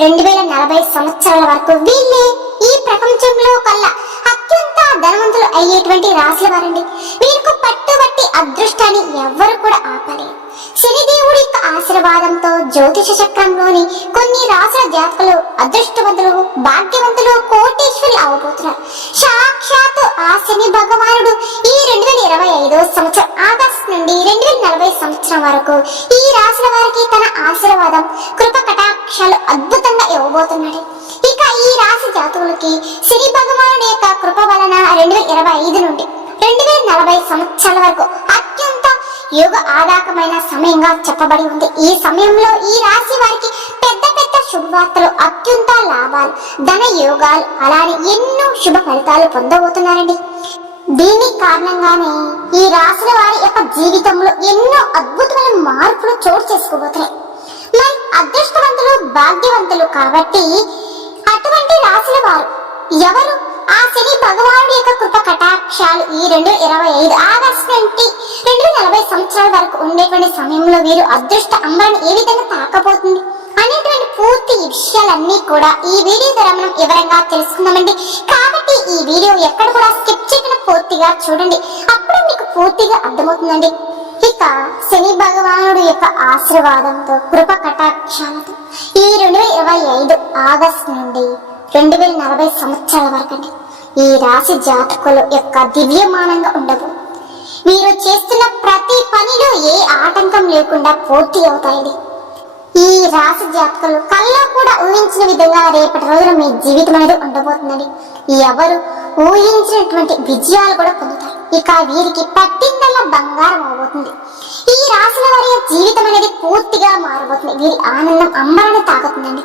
రెండు వేల నలభై సంవత్సరాల వరకు వీళ్ళే ఈ ప్రపంచంలో కల్లా అత్యంత ధనవంతులు అయ్యేటువంటి రాసుల వారండి. వీరికి పట్టుబట్టి అదృష్టాన్ని ఎవ్వరు కూడా ఆపలేరు. శనిదేవుడి యొక్క ఆశీర్వాదంతో జ్యోతిష చక్రంలోని కొన్ని రాసుల జాతకులు అదృష్టవంతులు భాగ్యవంతులు కోటేశ్వరి అవబోతున్నారు. సాక్షాత్తు ఆ శని భగవానుడు ఈ రెండు వేల ఇరవై ఐదో సంవత్సరం ఆగస్టు నుండి రెండు వేల నలభై సంవత్సరం వరకు ఈ రాసుల వారికి తన ఆశీర్వాదం కృప కటాక్షాలు అద్భుతంగా ఇవ్వబోతున్నాడు. ఇక ఈ రాశి జాతకులకి శని భగవానుడి యొక్క కృప వలన రెండు వేల ఇరవై ఐదు నుండి రెండు వేల నలభై సంవత్సరాల వరకు అత్యంత యుగ ఆదాకమైన సమయంగా చెప్పబడి ఉంది. ఈ సమయంలో ఈ రాశి వారికి పెద్ద పెద్ద శుభవార్తలు అత్యంత లాభాలు ధన యోగాలు అలానే ఎన్నో శుభ ఫలితాలు పొందబోతున్నారండి. దీని కారణంగానే ఈ రాశుల వారి యొక్క జీవితంలో ఎన్నో అద్భుతమైన మార్పులు చోటు చేసుకోబోతున్నాయి. మరి అదృష్టవంతులు భాగ్యవంతులు కాబట్టి అటువంటి రాసిన వారు ఎవరు? ఆ శని భగవానుడి యొక్క కృప కటాక్షాలు ఈ రెండు ఇరవై ఐదు ఆగస్టు నుండి రెండు నలభై సంవత్సరాల వరకు ఉండేటువంటి సమయంలో వీరు అదృష్ట అంబరాన్ని ఏ విధంగా తాకబోతుంది అనేటువంటి పూర్తి విషయాలన్నీ కూడా ఈ వీడియో ద్వారా మనం వివరంగా తెలుసుకుందామండి. కాబట్టి ఈ వీడియో ఎక్కడ కూడా స్కిప్ చేయకుండా పూర్తిగా చూడండి. అప్పుడు మీకు పూర్తిగా అర్థమవుతుందండి. ఇక శని భగవానుడు యొక్క ఆశీర్వాదంతో కృప కటాక్షాలతో ఈ రెండు వేల ఇరవై ఐదు ఆగస్ట్ నుండి రెండు వేల నలభై సంవత్సరాల వరకు ఈ రాశి జాతకుల యొక్క దివ్యమానంగా ఉండవు. మీరు చేస్తున్న ప్రతి పనిలో ఏ ఆటంకం లేకుండా పూర్తి అవుతాయి ఈ రాశి జాతకులు కల్లో కూడా ఊహించిన విధంగా రేపటి రోజున మీ జీవితం అనేది ఉండబోతుందండి. ఎవరు ఊహించినటువంటి విజయాలు కూడా పొందుతారు. ఇక వీరికి పట్టిందల్లా బంగారం అవబోతుంది ఈ రాశుల వారి జీవితం అనేది పూర్తిగా మారబోతుంది వీరి ఆనందం అంబరాన్ని తాగుతుందండి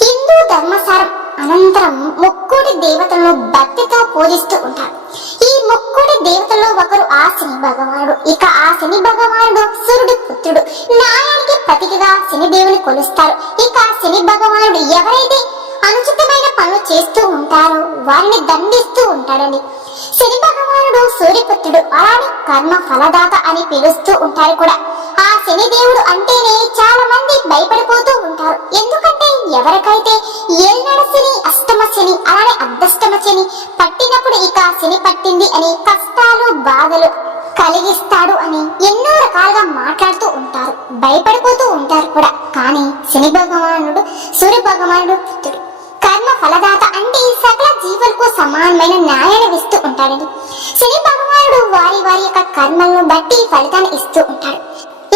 హిందూ ధర్మసారం అనంతరం ముక్కుడి దేవతలను భక్తితో పూజిస్తూ ఉంటారు. ఈ ముక్కుడి దేవతల్లో ఒకరు ఆ శని భగవానుడు. ఇక ఆ శని భగవానుడు సూర్యుడి పుత్రుడు. న్యాయానికి ప్రతిగా శని దేవుని కొలుస్తారు. ఇక శని భగవానుడు ఎవరైతే అనుచితమైన పనులు చేస్తూ ఉంటారో వారిని దండిస్తూ ఉంటాడండి. సూర్యపుత్రుడు అలానే కర్మ ఫలదాత అని పిలుస్తూ ఉంటారు కూడా. ఆ శనిదేవుడు అంటేనే చాలా మంది భయపడిపోతూ ఉంటారు. ఎందుకంటే ఎవరికైతే ఏళ్ళ శని అష్టమ శని అలానే అర్ధష్టమ శని పట్టినప్పుడు ఇక శని పట్టింది అని కష్టాలు బాధలు కలిగిస్తాడు అని ఎన్నో రకాలుగా మాట్లాడుతూ ఉంటారు. భయపడిపోతూ ఉంటారు కూడా. కానీ శని భగవానుడు సూర్య భగవానుడు పుత్రుడు. కర్మ ఫలదాత అంటే ఈ సకల జీవులకు సమానమైన న్యాయాన్ని ఇస్తూ ఉంటాడండి. శని భగవానుడు వారి వారి యొక్క కర్మలను బట్టి ఫలితాన్ని ఇస్తూ ఉంటాడు.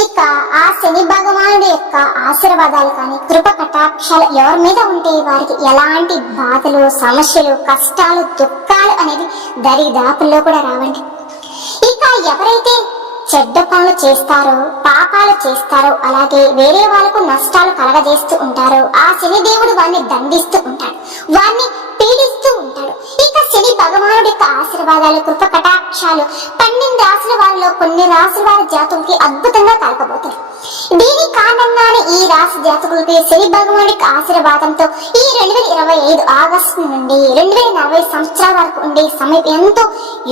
ఇక ఆ శని భగవానుడి యొక్క ఆశీర్వాదాలు కానీ కృప కటాక్షాలు ఎవరి మీద ఉంటే వారికి ఎలాంటి బాధలు సమస్యలు కష్టాలు దుఃఖాలు అనేది దరిదాపుల్లో కూడా రావండి. ఇక ఎవరైతే చెడ్డ పనులు చేస్తారో పాపాలు చేస్తారో అలాగే వేరే వాళ్ళకు నష్టాలు కలగజేస్తూ ఉంటారో ఆ శని దేవుడు వారిని దండిస్తూ ఉంటాడు. వారిని పీడిస్తూ ఉంటాడు. ఇక శని భగవానుడి యొక్క ఆశీర్వాదాలు కృప కటాక్షాలు పన్నెండు రాసుల వారిలో కొన్ని రాసుల వారి జాతులకి అద్భుతంగా కలగబోతాయి దీని కారణంగానే ఈ రాశి జాతకులకి శని భగవానుడి ఆశీర్వాదంతో ఈ రెండు వేల ఇరవై ఐదు ఆగస్టు నుండి రెండు వేల నలభై సంవత్సరాల వరకు ఉండే సమయం ఎంతో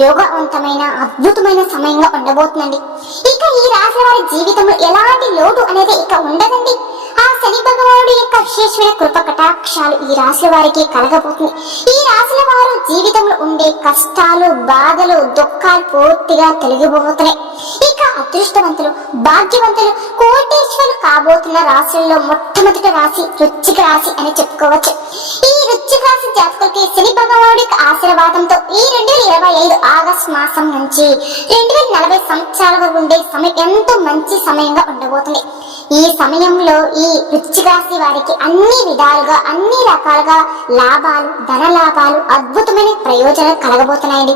యోగవంతమైన అద్భుతమైన సమయంగా ఉండబోతుందండి. ఇక ఈ రాశి వారి జీవితంలో ఎలాంటి లోటు అనేది ఇక ఉండదండి. శని భగవానుడి యొక్క విశేషమైన కృప కటాక్షాలు ఈ రాశుల వారికి కలగబోతుంది. ఈ రాశుల వారు జీవితంలో ఉండే కష్టాలు బాధలు దుఃఖాలు పూర్తిగా తొలగిపోతున్నాయి. ఇక అదృష్టవంతులు భాగ్యవంతులు కోటేశ్వరులు కాబోతున్న రాశుల్లో మొట్టమొదటి రాశి రుచిక రాశి అని చెప్పుకోవచ్చు. ఈ రుచిక రాశి జాతకులకి శని భగవానుడి ఆశీర్వాదంతో ఈ రెండు వేల ఇరవై ఐదు ఆగస్ట్ మాసం నుంచి రెండు వేల నలభై సంవత్సరాల వరకు ఉండే సమయం ఎంతో మంచి సమయంగా ఉండబోతుంది. ఈ సమయంలో ఈ వృశ్చిక రాశి వారికి అన్ని విధాలుగా అన్ని రకాలుగా లాభాలు ధన లాభాలు అద్భుతమైన ప్రయోజనాలు కలగబోతున్నాయండి.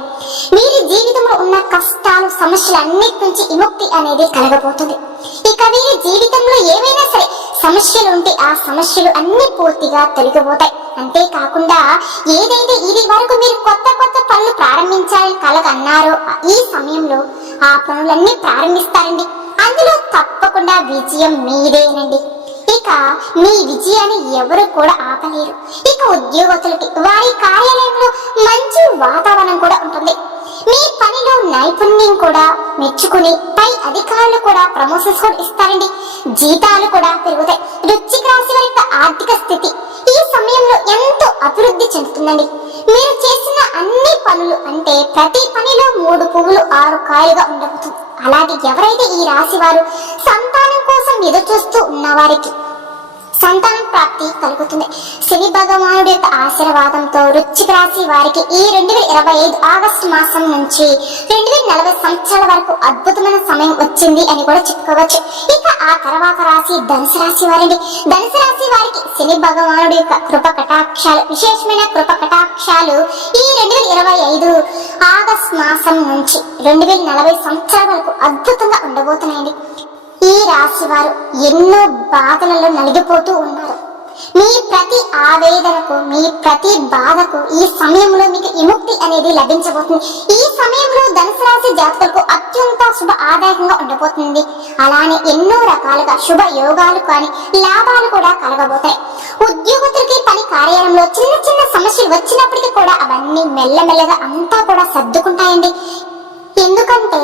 వీరి జీవితంలో ఉన్న కష్టాలు సమస్యలు అన్నిటి నుంచి విముక్తి అనేది కలగబోతుంది. ఇక వీరి జీవితంలో ఏమైనా సరే సమస్యలు ఉంటే ఆ సమస్యలు అన్ని పూర్తిగా తొలగిపోతాయి. అంతేకాకుండా ఏదైతే ఇది వరకు మీరు కొత్త కొత్త పనులు ప్రారంభించాలని కలగన్నారో ఈ సమయంలో ఆ పనులన్నీ ప్రారంభిస్తారండి. అందులో తప్పకుండా విజయం మీదేనండి. ఇక మీ విజయాన్ని ఎవరు కూడా ఆపలేరు. ఇక ఉద్యోగస్తులకి వారి కార్యాలయంలో మంచి వాతావరణం కూడా ఉంటుంది. మీ పనిలో నైపుణ్యం కూడా మెచ్చుకుని పై అధికారులు కూడా ప్రమోషన్స్ కూడా ఇస్తారండి. జీతాలు కూడా పెరుగుతాయి. వృశ్చిక రాశి వారి ఆర్థిక స్థితి ఈ సమయంలో ఎంతో అభివృద్ధి చెందుతుందండి. మీరు చేసిన అన్ని పనులు అంటే ప్రతి పనిలో మూడు పువ్వులు ఆరు కాయలుగా ఉండబోతుంది. అలాగే ఎవరైతే ఈ రాశి వారు సంతానం కోసం ఎదురు చూస్తూ ఉన్నవారికి సంతాన ప్రాప్తి కలుగుతుంది. శని భగవానుడి యొక్క ఆశీర్వాదంతో వృచ్చిక రాశి వారికి ఈ రెండు వేల ఇరవై ఐదు ఆగస్టు మాసం నుంచి రెండు వేల నలభై సంవత్సరాల వరకు అద్భుతమైన సమయం వచ్చింది అని కూడా చెప్పుకోవచ్చు. ఇక ఆ తర్వాత రాశి ధనుసు రాశి వారండి. ధనుసు రాశి వారికి శని భగవానుడి యొక్క కృప కటాక్షాలు విశేషమైన కృప కటాక్షాలు ఈ రెండు వేల ఇరవై ఐదు ఆగస్టు మాసం నుంచి రెండు వేల నలభై సంవత్సరాల వరకు అద్భుతంగా ఉండబోతున్నాయండి. ఈ రాశి వారు ఎన్నో బాధలలో నలిగిపోతూ ఉన్నారు. మీ ప్రతి ఆవేదనకు మీ ప్రతి బాధకు ఈ సమయంలో మీకు విముక్తి అనేది లభించబోతుంది. ఈ సమయంలో ధనుసు రాశి జాతకులకు అత్యంత శుభ ఆదాయకంగా ఉండబోతుంది. అలానే ఎన్నో రకాలుగా శుభ యోగాలు కానీ లాభాలు కూడా కలగబోతాయి. ఉద్యోగులకి పని కార్యాలయంలో చిన్న చిన్న సమస్యలు వచ్చినప్పటికీ కూడా అవన్నీ మెల్లమెల్లగా అంతా కూడా సర్దుకుంటాయండి. ఎందుకంటే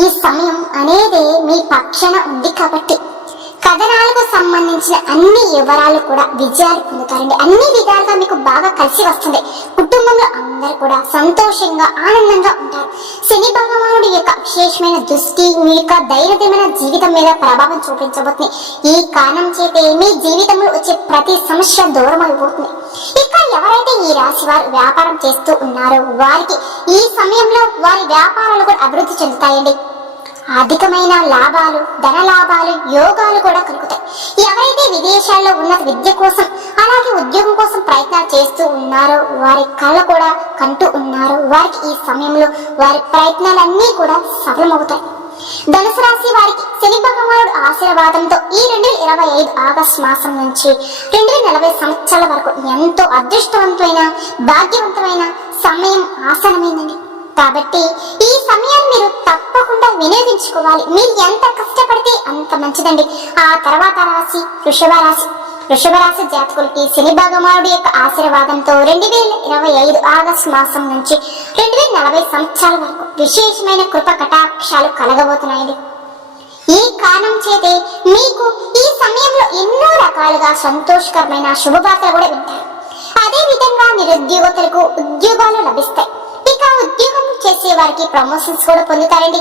ఈ సమయం అనేది మీ పక్షాన ఉంది కాబట్టి. కథనాలకు సంబంధించిన అన్ని వివరాలు కూడా విజయాలు పొందుతారండి. అన్ని విధాలుగా మీకు బాగా కలిసి వస్తుంది. కుటుంబంలో అందరూ కూడా సంతోషంగా ఆనందంగా ఉంటారు. శని భగవానుడి యొక్క విశేషమైన దృష్టి మీ యొక్క ధైర్యమైన జీవితం మీద ప్రభావం చూపించబోతుంది. ఈ కారణం చేతే మీ జీవితంలో వచ్చే ప్రతి సమస్య దూరం అయిపోతుంది. ఇక ఎవరైతే ఈ రాశి వారు వ్యాపారం చేస్తూ ఉన్నారో వారికి ఈ సమయంలో వారి వ్యాపారాలు కూడా అభివృద్ధి చెందుతాయండి. అధికమైన లాభాలు ధన లాభాలు యోగాలు కూడా కలుగుతాయి. ఎవరైతే విదేశాల్లో ఉన్నత విద్య కోసం అలాగే ఉద్యోగం కోసం ప్రయత్నాలు చేస్తూ ఉన్నారో వారి కళ కూడా కంటూ ఉన్నారో వారికి ఈ సమయంలో వారి ప్రయత్నాలన్నీ కూడా సఫలమవుతాయి. ధనుసు రాశి వారికి శని భగవానుడు ఆశీర్వాదంతో ఈ రెండు వేల ఇరవై ఐదు ఆగస్టు మాసం నుంచి రెండు వేల నలభై సంవత్సరాల వరకు ఎంతో అదృష్టవంతమైన భాగ్యవంతమైన సమయం ఆసనమైందండి కాబట్టి ఈ సమయాన్ని మీరు తప్పకుండా వినియోగించుకోవాలి. మీరు ఎంత కష్టపడితే అంత మంచిదండి. ఆ తర్వాత రాశి వృషభ రాశి. వృషభరాశి జాతకులకి శని భగవానుడి యొక్క ఆశీర్వాదంతో రెండు వేల ఇరవై ఐదు ఆగస్టు మాసం నుంచి రెండు వేల నలభై సంవత్సరాల వరకు విశేషమైన కృప కటాక్షాలు కలగబోతున్నాయండి. ఈ కారణం చేతే మీకు ఈ సమయంలో ఎన్నో రకాలుగా సంతోషకరమైన శుభవార్తలు కూడా వింటారు. అదే విధంగా నిరుద్యోగతులకు ఉద్యోగాలు లభిస్తాయి. ఇక ఉద్యోగం చేసే వారికి ప్రమోషన్స్ కూడా పొందుతారండి.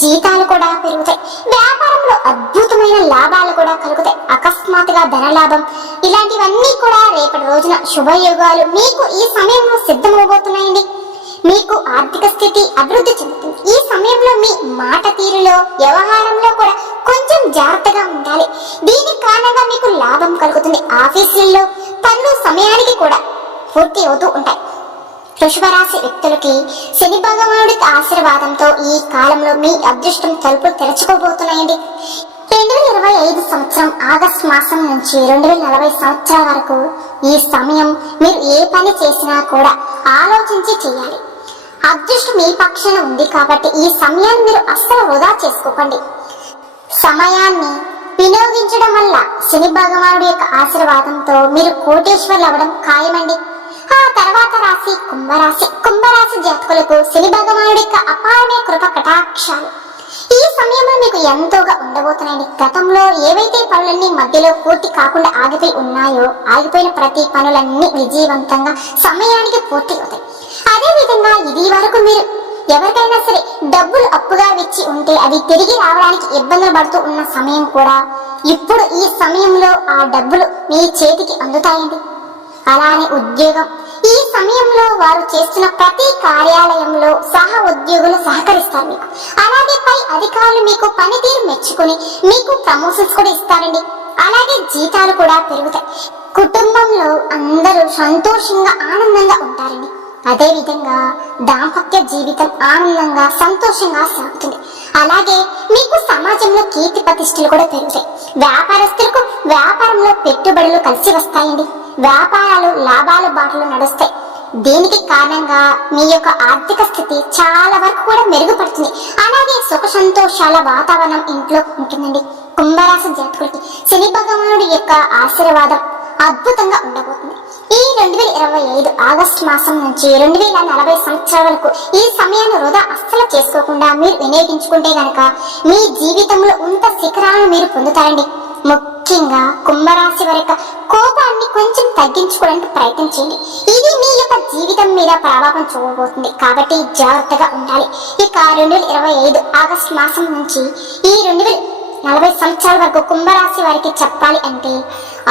జీతాలు కూడా పెరుగుతాయి. వ్యాపారంలో అద్భుతమైన లాభాలు కూడా కలుగుతాయి. అకస్మాత్తుగా ధన లాభం ఇలాంటివన్నీ కూడా రేపటి రోజున శుభయోగాలు. మీకు ఈ సమయంలో సిద్ధమవబోతున్నాయండి. మీకు ఆర్థిక స్థితి అభివృద్ధి చెందుతుంది. ఈ సమయంలో మీ మాట తీరులో వ్యవహారంలో కూడా కొంచెం జాగ్రత్తగా ఉండాలి. దీని కారణంగా మీకు లాభం కలుగుతుంది. ఆఫీసుల్లో పనులు సమయానికి కూడా పూర్తి అవుతూ ఉంటాయి. వృషభరాశి వ్యక్తులకి శని భగవానుడి ఆశీర్వాదంతో ఈ కాలంలో మీ అదృష్టం తలుపులు తెరచుకోబోతున్నాయండి. రెండు వేల ఇరవై ఐదు సంవత్సరం ఆగస్టు మాసం నుంచి రెండు వేల నలభై సంవత్సరాల వరకు ఈ సమయం మీరు ఏ పని చేసినా కూడా ఆలోచించి చేయాలి. అదృష్టం మీ పక్షాన ఉంది కాబట్టి ఈ సమయాన్ని మీరు అస్సలు వృధా చేసుకోకండి. సమయాన్ని వినియోగించడం వల్ల శని భగవానుడి యొక్క ఆశీర్వాదంతో మీరు కోటేశ్వర్లు అవ్వడం ఖాయమండి. ఆ తర్వాత రాశి కుంభరాశి. కుంభరాశి జాతకులకు శని భగవానుడి యొక్క అపారమైన కృప కటాక్షాలు. ఈ సమయంలో మీకు ఎంతోగా ఉండబోతున్నాయండి. గతంలో ఏవైతే పనులన్నీ మధ్యలో పూర్తి కాకుండా ఆగిపోయి ఉన్నాయో ఆగిపోయిన ప్రతి పనులన్నీ విజయవంతంగా సమయానికి పూర్తి అవుతాయి. అదే విధంగా ఇది వరకు మీరు ఎవరికైనా సరే డబ్బులు అప్పుగా ఇచ్చి ఉంటే అవి తిరిగి రావడానికి ఇబ్బందులు పడుతూ ఉన్న సమయం కూడా ఇప్పుడు ఈ సమయంలో ఆ డబ్బులు మీ చేతికి అందుతాయండి. అలానే ఉద్యోగం ఈ సమయంలో వారు చేస్తున్న ప్రతి కార్యాలయంలో సహ ఉద్యోగులు సహకరిస్తారు మీకు. అలాగే పై అధికారులు మీకు పనితీరు మెచ్చుకొని మీకు ప్రమోషన్స్ కూడా ఇస్తారండి. అలాగే జీతాలు కూడా పెరుగుతాయి. కుటుంబంలో అందరూ సంతోషంగా ఆనందంగా ఉంటారండి. అదేవిధంగా దాంపత్య జీవితం ఆనందంగా సంతోషంగా సాగుతుంది. అలాగే మీకు సమాజంలో కీర్తి ప్రతిష్టలు కూడా పెరుగుతాయి. వ్యాపారస్తులకు వ్యాపారంలో పెట్టుబడులు కలిసి వస్తాయండి. వ్యాపారాలు లాభాల బాటలు నడుస్తాయి. దీనికి కారణంగా మీ యొక్క ఆర్థిక స్థితి చాలా వరకు కూడా మెరుగుపడుతుంది. అలాగే సుఖ సంతోషాల వాతావరణం ఇంట్లో ఉంటుందండి. కుంభరాశి జాతకులకి శని భగవానుడి యొక్క ఆశీర్వాదం అద్భుతంగా ఉండబోతుంది. ఈ రెండు వేల ఇరవై ఐదు ఆగస్టు మాసం నుంచి రెండు వేల నలభై సంవత్సరాల వరకు ఈ సమయాన్ని వృధా అస్సలు చేసుకోకుండా మీరు వినియోగించుకుంటే గనక మీ జీవితంలో ఉన్నత శిఖరాలను మీరు పొందుతారండి. తగ్గించుకోవడానికి ప్రయత్నించండి ఇది మీ యొక్క జీవితం మీద ప్రభావం చూపబోతుంది. కాబట్టి జాగ్రత్తగా ఉండాలి. ఇక రెండు వేల ఇరవై ఐదు ఆగస్టు మాసం నుంచి ఈ రెండు వేల నలభై సంవత్సరాల వరకు కుంభరాశి వారికి చెప్పాలి అంటే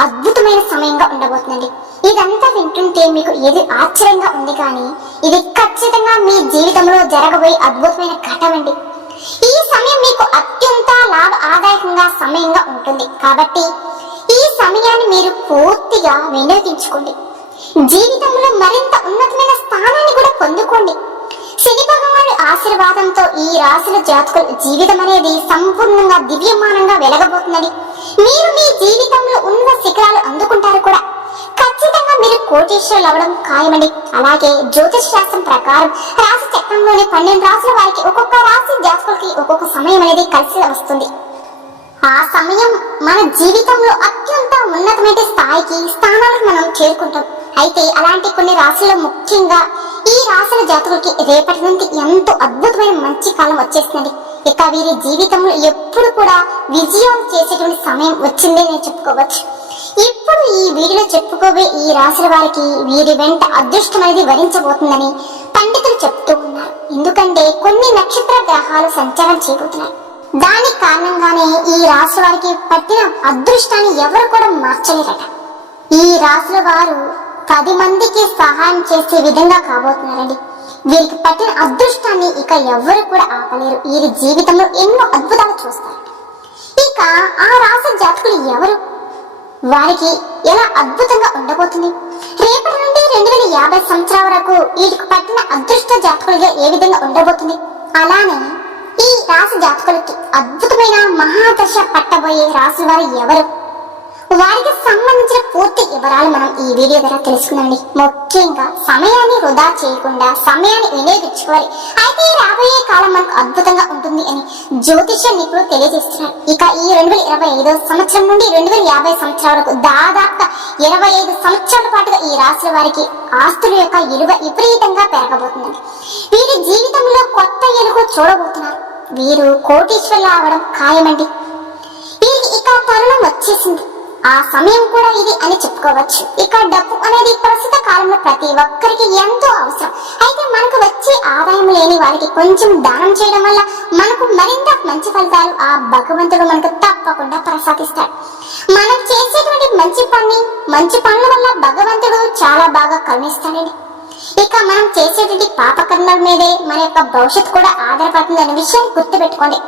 అద్భుతమైన సమయంగా ఉండబోతుందండి. ఇదంతా వింటుంటే మీకు ఏది ఆశ్చర్యంగా ఉంది కానీ ఇది ఖచ్చితంగా మీ జీవితంలో జరగబోయే అద్భుతమైన ఘటమండి ఈ సమయం మీకు అత్యంత లాభ ఆదాయకంగా సమయంగా ఉంటుంది. కాబట్టి ఈ సమయాన్ని మీరు పూర్తిగా వినియోగించుకోండి. జీవితంలో మరింత ఉన్నతమైన స్థానాన్ని కూడా పొందుకోండి. శని భగవాను ఆశీర్వాదంతో ఈ రాశుల జాతకుల జీవితం అనేది సంపూర్ణంగా దివ్యమానంగా వెలగబోతున్నది మీరు మీ జీవితంలో ఉన్న శిఖరాలు అందుకుంటారు కూడా. ఖచ్చితంగా మీరు కోటేశ్వరులు అవ్వడం ఖాయమండి. అలాగే జ్యోతిష్ శాస్త్రం ప్రకారం రాశి చక్రంలోని పన్నెండు రాశుల వారికి ఒక్కొక్క రాశి జాతకులకి ఒక్కొక్క సమయం అనేది కలిసి వస్తుంది. ఆ సమయం మన జీవితంలో అత్యంత ఉన్నతమైన స్థాయికి స్థానాలకు మనం చేరుకుంటాం. అయితే అలాంటి కొన్ని రాశుల్లో ముఖ్యంగా ఈ రాశుల జాతకులకి రేపటి నుండి ఎంతో అద్భుతమైన మంచి కాలం వచ్చేస్తుంది ఇక వీరి జీవితంలో ఎప్పుడు కూడా విజయం చేసేటువంటి సమయం వచ్చిందే నేను చెప్పుకోవచ్చు. ఇప్పుడు ఈ వీడియోలో చెప్పుకోబోయే ఈ రాశుల వారికి వీరి వెంట అదృష్టం అనేది వరించబోతుందని పండితులు చెప్తూ ఉన్నారు. ఎందుకంటే కొన్ని నక్షత్ర గ్రహాలు సంచారం చేయబోతున్నాయి. దాని కారణంగానే ఈ రాశి వారికి పట్టిన అదృష్టాన్ని ఎవరు కూడా మార్చలేరట. ఈ రాశుల వారు పది మందికి సహాయం చేసే విధంగా కాబోతున్నారండి. వీరికి పట్టిన అదృష్టాన్ని ఇక ఎవరు కూడా ఆపలేరు. వీరి జీవితంలో ఎన్నో అద్భుతాలు చూస్తారు. ఇక ఆ రాశి జాతకులు ఎవరు? వారికి ఎలా అద్భుతంగా ఉండబోతుంది? రేపటి నుండి రెండు వేల యాభై సంవత్సరాల వరకు వీరికి పట్టిన అదృష్ట జాతకులుగా ఏ విధంగా ఉండబోతుంది? అలానే ఈ రాశి జాతకులకి అద్భుతమైన మహాదశ పట్టబోయే రాశి వారు ఎవరు? వారికి సంబంధించిన పూర్తి వివరాలు మనం ఈ వీడియో ద్వారా తెలుసుకుందండి ముఖ్యంగా సమయాన్ని వృధా చేయకుండా సమయాన్ని వినియోగించుకోవాలి. అయితే రాబోయే కాలం మనకు అద్భుతంగా ఉంటుంది అని జ్యోతిష నిపుణులు తెలియజేస్తున్నారు. ఇక ఈ రెండు వేల ఇరవై ఐదో సంవత్సరం నుండి రెండు వేల యాభై సంవత్సరాల వరకు దాదాపుగా ఇరవై ఐదు సంవత్సరాల పాటుగా ఈ రాశుల వారికి ఆస్తుల యొక్క విలువ విపరీతంగా పెరగబోతుందండి వీరి జీవితంలో కొత్త ఎలుగు చూడబోతున్నారు. వీరు కోటీశ్వర్లు అవడం ఖాయమండి. వీరికి ఇక తరుణం వచ్చేసింది. ఆ సమయం కూడా ఇది అని చెప్పుకోవచ్చు. ఇక డబ్బు అనేది ప్రస్తుత కాలంలో ప్రతి ఒక్కరికి ఎంతో అవసరం. అయితే మనకు వచ్చే ఆదాయం లేని వారికి కొంచెం దానం చేయడం వల్ల మనకు మరింత మంచి ఫలితాలు ఆ భగవంతుడు మనకు తప్పకుండా ప్రసాదిస్తాడు. మనం చేసేటువంటి మంచి పని మంచి పనుల వల్ల భగవంతుడు చాలా బాగా కరుణిస్తాడండి. ఇక మనం చేసేటువంటి పాపకర్మల మీదే మన యొక్క భవిష్యత్తు కూడా ఆధారపడుతుంది అనే విషయాన్ని గుర్తుపెట్టుకోండి.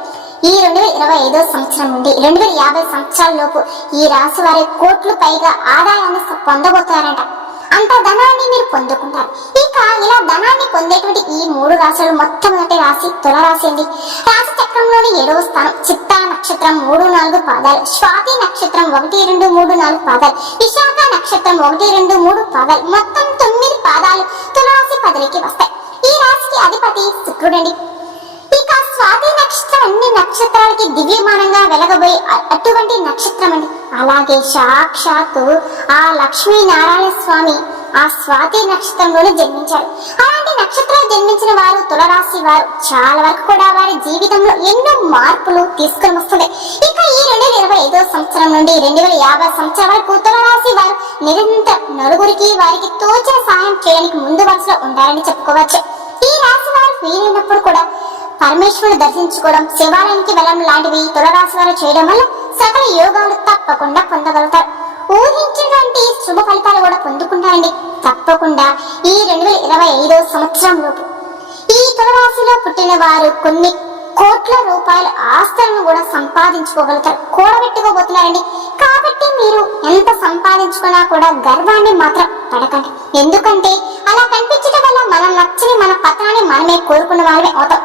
ఈ రెండు వేల ఇరవై ఐదో సంవత్సరం నుండి రెండు వేల యాభై సంవత్సరాల లోపు ఈ రాశి వారి కోట్లు పైగా ఆదాయాన్ని పొందబోతారంట అంత ధనాన్ని మీరు పొందుకుంటారు ఇక ఇలా ధనాన్ని పొందేటువంటి ఈ మూడు రాశులు మొట్టమొదటి రాశి తులరాశి అండి. రాశి చక్రంలోని ఏడవ స్థానం చిత్తా నక్షత్రం మూడు నాలుగు పాదాలు స్వాతి నక్షత్రం ఒకటి రెండు మూడు నాలుగు పాదాలు విశాఖ నక్షత్రం ఒకటి రెండు మూడు పాదాలు మొత్తం తొమ్మిది పాదాలు తులరాశి పదవికి వస్తాయి. ఈ రాశికి అధిపతి శుక్రుడండి ఇక స్వాతి నక్షత్రం అన్ని నక్షత్రాలకి దివ్యమానంగా వెలగబోయే అటువంటి నక్షత్రం అండి. అలాగే సాక్షాత్తు ఆ లక్ష్మీ నారాయణ స్వామి ఆ స్వాతి నక్షత్రంలోనే జన్మించారు. అలాంటి నక్షత్రాలు జన్మించిన వారు తులరాశి వారు. చాలా వరకు కూడా వారి జీవితంలో ఎన్నో మార్పులు తీసుకుని వస్తుంది ఇక ఈ రెండు వేల ఇరవై ఐదో సంవత్సరం నుండి రెండు వేల యాభై సంవత్సరం వరకు తులరాశి వారు నిరంతరం నలుగురికి వారికి తోచిన సహాయం చేయడానికి ముందు వరుసలో ఉండాలని చెప్పుకోవచ్చు. ఈ రాశి వారు వీలైనప్పుడు కూడా పరమేశ్వరుడు దర్శించుకోవడం శివాలయానికి వెళ్ళడం లాంటివి తులరాశి వారు చేయడం వల్ల సకల యోగాలు తప్పకుండా పొందగలుగుతారు. ఊహించినటువంటి శుభ ఫలితాలు కూడా పొందుకుంటారండి. తప్పకుండా ఈ రెండు వేల ఇరవై ఐదో సంవత్సరం లోపు ఈ తులరాశిలో పుట్టిన వారు కొన్ని కోట్ల రూపాయల ఆస్తులను కూడా సంపాదించుకోగలుగుతారు. కూడబెట్టుకోబోతున్నారండి. కాబట్టి మీరు ఎంత సంపాదించుకున్నా కూడా గర్వాన్ని మాత్రం పడకండి. ఎందుకంటే అలా కనిపించడం వల్ల మనం నచ్చని మన పత్రాన్ని మనమే కోరుకున్న వాళ్ళమే అవుతాం.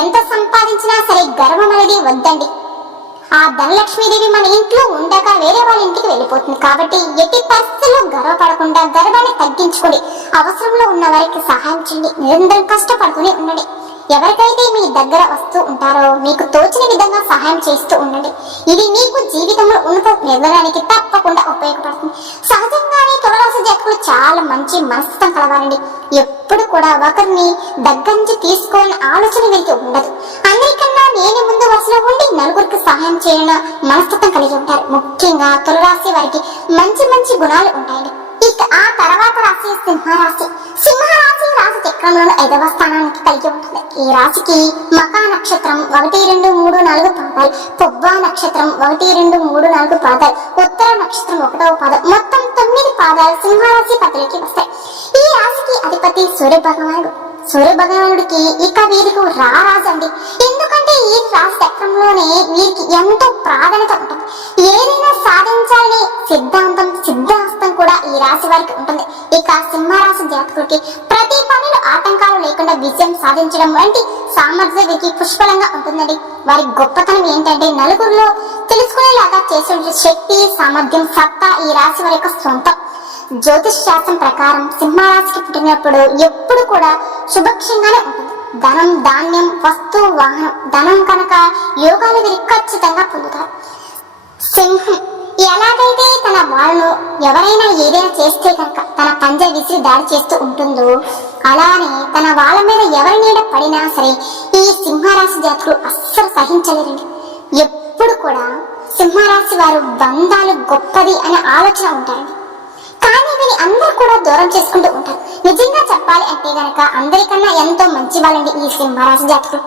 ఎంత సంపాదించినా సరే గర్వం అనేది వద్దండి. ఆ ధనలక్ష్మీదేవి మన ఇంట్లో ఉండగా వేరే వాళ్ళ ఇంటికి వెళ్ళిపోతుంది కాబట్టి ఎట్టి పరిస్థితుల్లో గర్వపడకుండా గర్వాన్ని తగ్గించుకోండి అవసరంలో ఉన్న వారికి సహాయం చేయండి నిరంతరం కష్టపడుతూనే ఉండండి. ఎవరికైతే మీ దగ్గర వస్తూ ఉంటారో మీకు తోచిన విధంగా సహాయం చేస్తూ ఉండండి. ఇది మీకు జీవితంలో ఉన్నత నిర్ణయానికి తప్పకుండా ఉపయోగపడుతుంది. సహజంగానే తులరాశి చాలా మంచి మనస్తత్వం కలవాలండి. ఎప్పుడు కూడా ఒకరిని దగ్గర నుంచి తీసుకోవాలని ఆలోచన వీరికి ఉండదు. అందరికన్నా నేను ముందు వరుసలో ఉండి నలుగురికి సహాయం చేయడం మనస్తత్వం కలిగి ఉంటారు. ముఖ్యంగా తులరాశి వారికి మంచి మంచి గుణాలు ఉంటాయండి. ఇక ఆ తర్వాత రాశి సింహరాశి. సింహరాశి రాశి చక్రంలోని ఐదవ స్థానానికి కలిగి ఉంటుంది. ఈ రాశికి మకా నక్షత్రం ఒకటి రెండు మూడు నాలుగు పాదాలు. పొబ్బా నక్షత్రం ఒకటి రెండు మూడు నాలుగు పాదాలు. ఉత్తర నక్షత్రం ఒకటవ పాదం. మొత్తం తొమ్మిది పాదాలు సింహరాశి పదవికి వస్తాయి. ఈ రాశికి అధిపతి సూర్య భగవానుడు. సూర్య భగవానుడికి ఇక వీరికి రారాజండి ఎందుకంటే ఈ రాశి చక్రంలోనే వీరికి ఎంతో ప్రాధాన్యత ఉంటుంది. ఏదైనా సాధించాలని సిద్ధాంతం కూడా ఈ రాశి వారికి ఉంటుంది. ఇక సింహరాశి జాతకుడికి ప్రతి పనిలో ఆటంకాలు లేకుండా విజయం సాధించడం వంటి సామర్థ్య వీరికి పుష్కలంగా ఉంటుందండి. వారి గొప్పతనం ఏంటంటే నలుగురిలో తెలుసుకునేలాగా చేసే శక్తి సామర్థ్యం సత్తా ఈ రాశి వారి యొక్క సొంతం. జ్యోతిష్ శాస్త్రం ప్రకారం సింహరాశికి పుట్టినప్పుడు ఎప్పుడు కూడా శుభక్షంగానే ఉంటుంది ధనం ధాన్యం వస్తు వాహనం ధనం కనుక యోగాలు వీరు ఖచ్చితంగా పొందుతారు. సింహం ఎలాగైతే తన వాళ్ళను ఎవరైనా ఏదైనా చేస్తే కనుక తన పంజ విసిరి దాడి చేస్తూ ఉంటుందో అలానే తన వాళ్ళ మీద ఎవరి నీడ పడినా సరే ఈ సింహరాశి జాతకులు అస్సలు సహించలేరండి. ఎప్పుడు కూడా సింహరాశి వారు బంధాలు గొప్పది అనే ఆలోచన ఉంటారండి. కానీ వీని అందరూ కూడా దూరం చేసుకుంటూ ఉంటారు. నిజంగా చెప్పాలి అంటే గనక అందరికన్నా ఎంతో మంచి వాళ్ళండి ఈ సింహరాశి జాతకులు.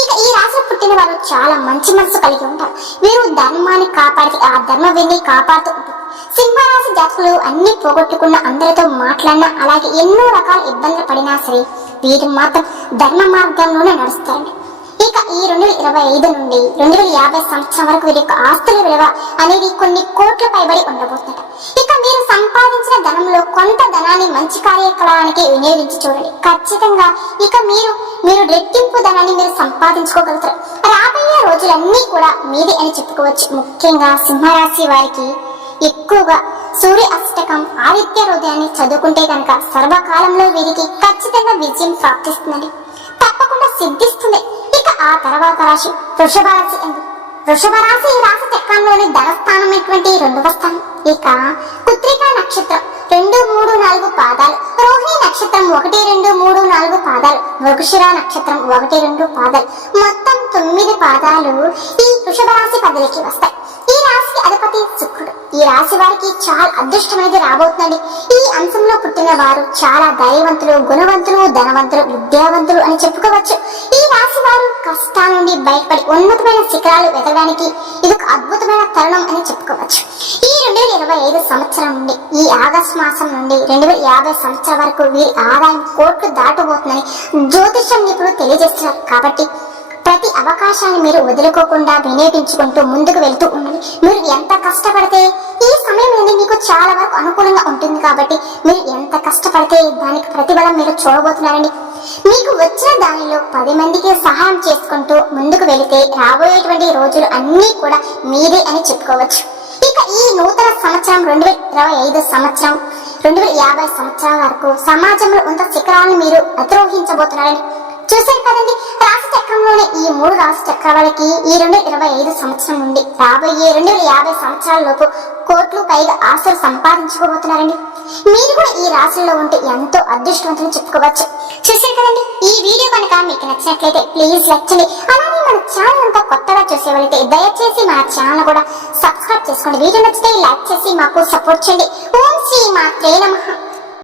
ఇక ఈ రాశి పుట్టిన వారు చాలా మంచి మనసు కలిగి ఉంటారు. వీరు ధర్మాన్ని కాపాడి ఆ ధర్మ కాపాడుతూ ఉంటారు. సింహరాశి జాతకులు అన్ని పోగొట్టుకున్న అందరితో మాట్లాడినా అలాగే ఎన్నో రకాల ఇబ్బందులు పడినా సరే వీరు మాత్రం ధర్మ మార్గంలోనే నడుస్తారండి. ఈ రెండు వేల ఇరవై ఐదు నుండి రెండు వేల యాభై సంవత్సరం వరకు వీరి యొక్క ఆస్తుల విలువ అనేది కొన్ని కోట్ల పైబడి ఉండబోతుందట ఇక మీరు సంపాదించిన ధనంలో కొంత ధనాన్ని మంచి కార్యక్రమానికి వినియోగించి చూడండి. ఖచ్చితంగా ఇక మీరు మీరు రెట్టింపు ధనాన్ని మీరు సంపాదించుకోగలుగుతారు. రాబోయే రోజులన్నీ కూడా మీది అని చెప్పుకోవచ్చు. ముఖ్యంగా సింహరాశి వారికి ఎక్కువగా సూర్య అష్టకం ఆదిత్య హృదయాన్ని చదువుకుంటే కనుక సర్వకాలంలో వీరికి ఖచ్చితంగా విజయం ప్రాప్తిస్తుందండి. తప్పకుండా సిద్ధిస్తుంది. ఆ తర్వాత రాశి వృషభ రాశి అండి. వృషభ రాశి ఈ రాశి చక్రంలోని ధనస్థానమైనటువంటి రెండవ స్థానం. ఇక పుత్రికా నక్షత్రం రెండు మూడు నాలుగు పాదాలు. రోహిణి నక్షత్రం ఒకటి రెండు మూడు నాలుగు పాదాలు. వృషిర నక్షత్రం ఒకటి రెండు పాదాలు. మొత్తం తొమ్మిది పాదాలు ఈ వృషభ రాశి పదవికి వస్తాయి. ఈ రాశికి అధిపతి శుక్రుడు. ఈ రాశి వారికి చాలా అదృష్టమైనది రాబోతుందండి. ఈ అంశంలో పుట్టిన వారు చాలా ధైర్యవంతులు గుణవంతులు ధనవంతులు విద్యావంతులు అని చెప్పుకోవచ్చు. ఈ రాశి వారు కష్టాల నుండి బయటపడి ఉన్నతమైన శిఖరాలు వెతకడానికి ఇది ఒక అద్భుతమైన తరుణం అని చెప్పుకోవచ్చు. ఈ రెండు వేల ఇరవై ఐదు సంవత్సరం నుండి ఈ ఆగస్టు మాసం నుండి రెండు వేల యాభై సంవత్సరం వరకు వీరి ఆదాయం కోట్లు దాటబోతుందని జ్యోతిషం నిపుణులు తెలియజేస్తున్నారు. కాబట్టి అవకాశాన్ని మీరు వదులుకోకుండా వినియోగించుకుంటూ ముందుకు వెళ్తూ ఉండండి. మీరు ఎంత కష్టపడితే ఈ సమయం అనేది మీకు చాలా వరకు అనుకూలంగా ఉంటుంది కాబట్టి మీరు ఎంత కష్టపడితే దానికి ప్రతిఫలం మీరు చూడబోతున్నారండి. మీకు వచ్చిన దానిలో పది మందికి సహాయం చేసుకుంటూ ముందుకు వెళితే రాబోయేటువంటి రోజులు అన్నీ కూడా మీదే అని చెప్పుకోవచ్చు. ఇక ఈ నూతన సంవత్సరం రెండు వేల ఇరవై ఐదు సంవత్సరం రెండు వేల యాభై సంవత్సరాల వరకు సమాజంలో ఉన్న శిఖరాలను మీరు అధిరోహించబోతున్నారని చూశారు కదండి? రాశి చక్రంలోని ఈ మూడు రాశి చక్రాలకి ఈ రెండు ఇరవై ఐదు సంవత్సరం నుండి రాబోయే రెండు వేల యాభై సంవత్సరాల లోపు కోట్లు పైగా ఆస్తులు సంపాదించుకోబోతున్నారండి. మీరు కూడా ఈ రాశిలో ఉంటే ఎంతో అదృష్టవంతులు చెప్పుకోవచ్చు. చూశారు కదండి? ఈ వీడియో కనుక మీకు నచ్చినట్లయితే ప్లీజ్ లైక్ చేయండి. అలానే మన ఛానల్ అంతా కొత్తగా చూసేవాళ్ళైతే దయచేసి మన ఛానల్ కూడా సబ్స్క్రైబ్ చేసుకోండి. వీడియో నచ్చితే లైక్ చేసి మాకు సపోర్ట్ చేయండి. ఓం శ్రీ మాత్రే నమః.